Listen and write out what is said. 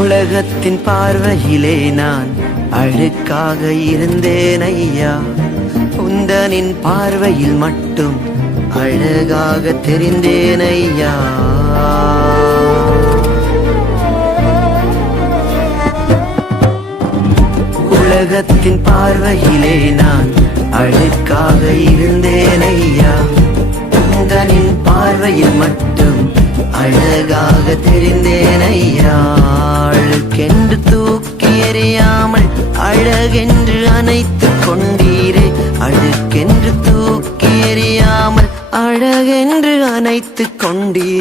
உலகத்தின் பார்வையிலே நான் அழுக்காக இருந்தேன் ஐயா, உந்தனின் பார்வையில் மட்டும் அழகாக தெரிந்தேன் ஐயா. உலகத்தின் பார்வையிலே நான் அழுக்காக இருந்தேன் ஐயா, உந்தனின் பார்வையில் மட்டும் அழகாக தெரிந்தேன் ஐயா. அழுக்கென்று தூக்கி எறியாமல் அழகென்று அணைத்துக் கொண்டீரே, அழுக்கென்று தூக்கி எறியாமல் அழகென்று அணைத்துக் கொண்டீரே.